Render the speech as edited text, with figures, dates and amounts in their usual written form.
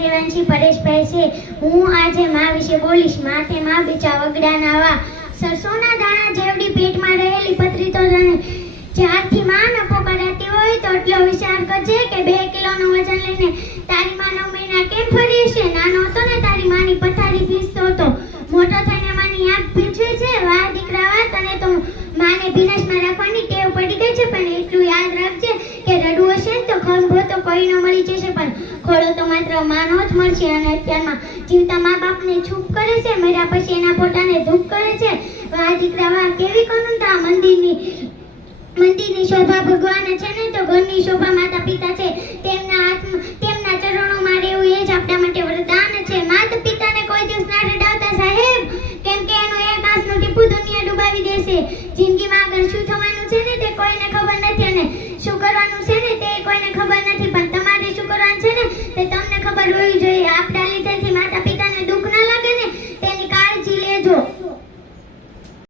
દેવાંશી પરેશભાઈ છે। હું આજે માં વિશે બોલીશ। માથે માં બીચા વગડાના વા, સરસોના દાણા જેવડી પેટમાં રહેલી પથરી તો જાણે જ્યારથી માં નફો કરાતી હોય તો એટલો વિચાર કરજે કે 2 કિલોનું વજન લઈને તારી માં 9 મહિના કેમ ફરી હશે। નાનો હતો ને તારી માની પથારી પીસતો હતો, મોટો થઈને માની આંખ પીછે છે। વાહ દીકરા વાહ, તને તો માને ભીનાશમાં રાખવાની ટેવ પડી ગઈ છે, પણ એટલું યાદ રાખજે કે રડવું હશે ને તો ખંભો તો કોઈ ન મળી જશે, પણ ખોળો તો માત્ર માનો જ મળશે। અને અત્યારમાં જીવતા મા બાપને છૂપ કરે છે, મર્યા પછી એના પોતાને ધૂપ કરે છે। વાહ દીકરા વાહ, કેવી કરુણતા। મંદિરની શોભા ભગવાન છે ને તો ઘરની શોભા માતા પિતા છે। તેમના ચરણોમાં રહેવું એ જ આપણા માટે વરદાન